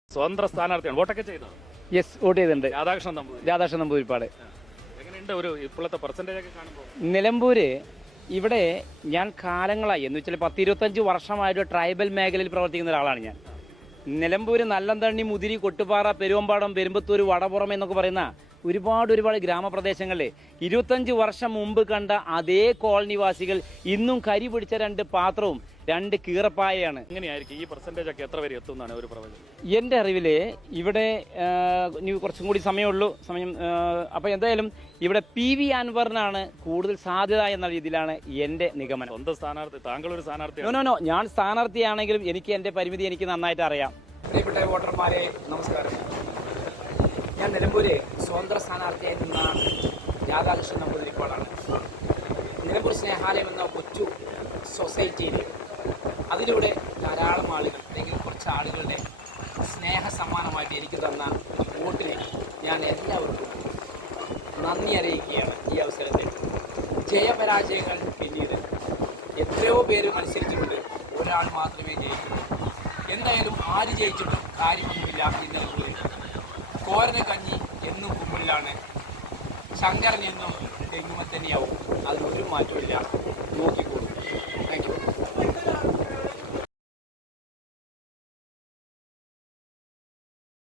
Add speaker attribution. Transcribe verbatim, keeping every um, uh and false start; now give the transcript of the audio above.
Speaker 1: സ്വതന്ത്ര സ്ഥാനാർത്ഥിയാണ്. വോട്ടൊക്കെ ചെയ്തോ?
Speaker 2: യെസ്, വോട്ട് ചെയ്തിട്ടുണ്ട്.
Speaker 1: രാധാകൃഷ്ണൻ നമ്പൂതിരി.
Speaker 2: രാധാകൃഷ്ണൻ നമ്പൂതിരിപ്പാട്.
Speaker 1: എങ്ങനെയുണ്ട് ഒരു ഇപ്പോഴത്തെ പെർസെന്റേജ് ഒക്കെ കാണുമ്പോൾ?
Speaker 2: നിലമ്പൂര് ഇവിടെ ഞാൻ കാലങ്ങളായി എന്ന് വെച്ചാൽ പത്ത് ഇരുപത്തഞ്ച് വർഷമായിട്ട് ട്രൈബൽ മേഖലയിൽ പ്രവർത്തിക്കുന്ന ഒരാളാണ് ഞാൻ. നിലമ്പൂര് നല്ലന്തണ്ണി, മുതിരി, കൊട്ടുപാറ, പെരുവമ്പാടം, പെരുമ്പത്തൂർ, വടപുറം എന്നൊക്കെ പറയുന്ന ഒരുപാട് ഒരുപാട് ഗ്രാമപ്രദേശങ്ങളിൽ ഇരുപത്തഞ്ച് വർഷം മുമ്പ് കണ്ട അതേ കോളനിവാസികൾ ഇന്നും കരി പിടിച്ച രണ്ട് പാത്രവും രണ്ട് കീറപ്പായയാണ്.
Speaker 1: എങ്ങനെയായിരിക്കും ഈ പെർസെന്റേജ് ഒക്കെ എത്ര വരെ എത്തുന്നതാണ് ഒരു പ്രവചനം?
Speaker 2: എൻ്റെ അറിവിൽ ഇവിടെ ഇനി കുറച്ചും കൂടി സമയമുള്ളൂ സമയം അപ്പോൾ എന്തായാലും ഇവിടെ പി വി അൻവറിനാണ് കൂടുതൽ സാധ്യത എന്ന രീതിയിലാണ് എൻ്റെ നിഗമനം.
Speaker 1: സ്വന്തം സ്ഥാനാർത്ഥി, താങ്കൾ ഒരു സ്ഥാനാർത്ഥി?
Speaker 2: നോ നോ നോ ഞാൻ സ്ഥാനാർത്ഥിയാണെങ്കിലും എനിക്ക് എൻ്റെ പരിമിതി എനിക്ക് നന്നായിട്ട് അറിയാം. പ്രിയപ്പെട്ട വോട്ടർമാരെ നമസ്കാരം. ഞാൻ നിലമ്പൂര് സ്വതന്ത്ര സ്ഥാനാർത്ഥിയായി നിന്ന രാധാകൃഷ്ണൻ നമ്പൂതിരിപ്പാടാണ്. നിലമ്പൂർ സ്നേഹാലയം എന്ന കൊച്ചു സൊസൈറ്റിയിൽ അതിലൂടെ ധാരാളം ആളുകൾ അല്ലെങ്കിൽ കുറച്ച് ആളുകളുടെ സ്നേഹ സമ്മാനമായിട്ട് എനിക്ക് തന്ന വോട്ടിന് ഞാൻ എല്ലാവർക്കും നന്ദി അറിയിക്കുകയാണ് ഈ അവസരത്തിൽ. ജയപരാജയങ്ങൾ പിന്നീട് എത്രയോ പേര് മത്സരിച്ചിട്ടുണ്ട്, ഒരാൾ മാത്രമേ ജയിക്കൂ. എന്തായാലും ആര് ജയിച്ചിട്ടും കാര്യമൊന്നുമില്ല എന്നുള്ളത്. കോരന് കഞ്ഞി എന്നും കുമ്പിളിലാണ്, ശങ്കരൻ എന്നും തെങ്ങുമ തന്നെയാവും, അതിനൊരു മാറ്റമില്ല. നോക്കിക്കോ.